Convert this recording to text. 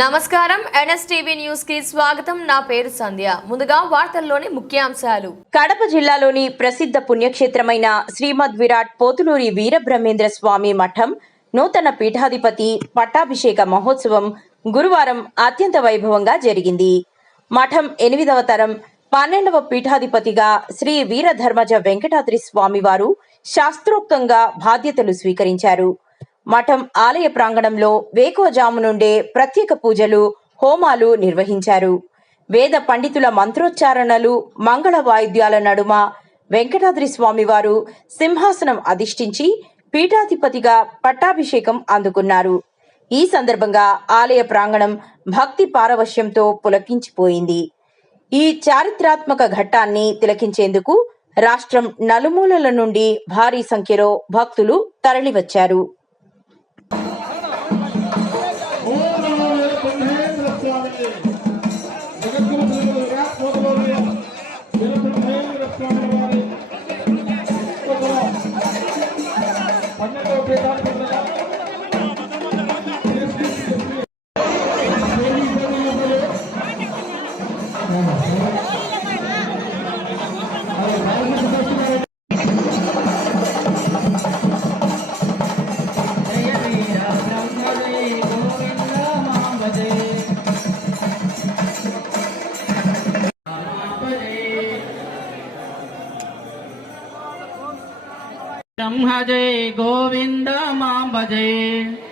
నమస్కారం NSTV news కి స్వాగతం. నా పేరు సంధ్య. ముందుగా వార్తల్లోని ముఖ్యాంశాలు. కడప జిల్లాలోని ప్రసిద్ధ పుణ్యక్షేత్రమైన శ్రీమద్ విరాట్ పోతులూరి వీరబ్రహ్మేంద్ర స్వామి మఠం నూతన పీఠాధిపతి పట్టాభిషేక మహోత్సవం గురువారం అత్యంత వైభవంగా జరిగింది. మఠం 8వ తరం 12వ పీఠాధిపతిగా శ్రీ వీరధర్మజ వెంకటాద్రి స్వామివారు శాస్త్రోక్తంగా బాధ్యతలు స్వీకరించారు. మఠం ఆలయ ప్రాంగణంలో వేకువజాము నుండే ప్రత్యేక పూజలు, హోమాలు నిర్వహించారు. వేద పండితుల మంత్రోచ్చారణలు, మంగళ వాయిద్యాల నడుమ వెంకటాద్రి స్వామివారు సింహాసనం అధిష్ఠించి పీఠాధిపతిగా పట్టాభిషేకం అందుకున్నారు. ఈ సందర్భంగా ఆలయ ప్రాంగణం భక్తి పారవశ్యంతో పులకించిపోయింది. ఈ చారిత్రాత్మక ఘట్టాన్ని తిలకించేందుకు రాష్ట్రం నలుమూలల నుండి భారీ సంఖ్యలో భక్తులు తరలివచ్చారు. ब्रह्म जय गोविंद मां भजे।